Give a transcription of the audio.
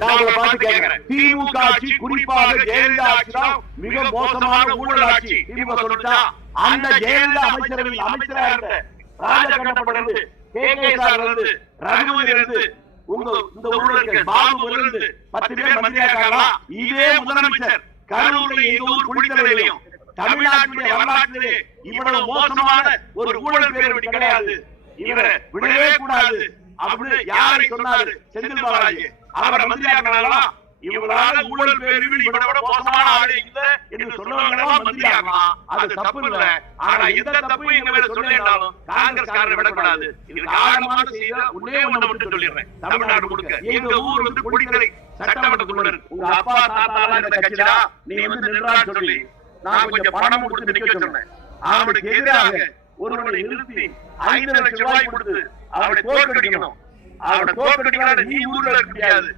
நான் உங்களை பார்த்து கேட்கிறேன், திமுக ஆட்சி குறிப்பாக ஜெயலலிதா ஆட்சி தான் மிக மோசமான ஊழல் ஆட்சி திமுக சொல்லிட்டா, அந்த ஜெயலலிதா அமைச்சரவையில் அமைச்சராக இருந்த ராஜகண்ணப்பட்டிலிருந்து, KK ரகுபதியிலிருந்து, உங்க இந்த ஊழலுக்கு பாபுவிலிருந்து 10 பேர் மந்திரியாக்காரா? இதே முதலமைச்சர் கரூரில் எங்க ஊர் குடித்தலையிலையும் தமிழ்நாட்டிலே வரலாற்றிலே இவ்வளவு மோசமான ஒரு ஊழல் பேர் கிடையாது, இவரை விடவே கூடாது அப்படின்னு யாரை சொன்னாரு? செந்தில் பாலாஜி. அவரை மந்திரியாக்கலாம். இவங்களால ஊழல் பேரில் இவரோட மோசமான ஆளு இல்ல என்று சொன்னவங்களெல்லாம் மந்திரியாக்கலாம். அது தப்பு இல்ல. ஆனா எந்த தப்பு எங்க மேல சொல்லிருந்தாலும் காங்கிரஸ்காரரை விடக்கூடாது. இது காரணமான செய்த ஒன்னே ஒண்ணு மட்டும் சொல்லிடுறேன், தமிழ்நாடு கொடுக்க எங்க ஊர் வந்து குடித்தலை சட்டமன்றத்துக்குள்ள இருக்கு. உங்க அப்பா தாத்தாலாம் இந்த கட்சிடா, நீ வந்து நின்றான்னு சொல்லி நான் கொஞ்சம் பணம் கொடுத்து நிக்க சொன்னேன். அவனுக்கு எதிராக ஒருவனை நிறுத்தி 5 லட்சம் ரூபாய் கொடுத்து அவனை தோற்கடிக்கணும். அவனை தோற்கடிக்கணும். நீ ஊர்ல இருக்க முடியாது.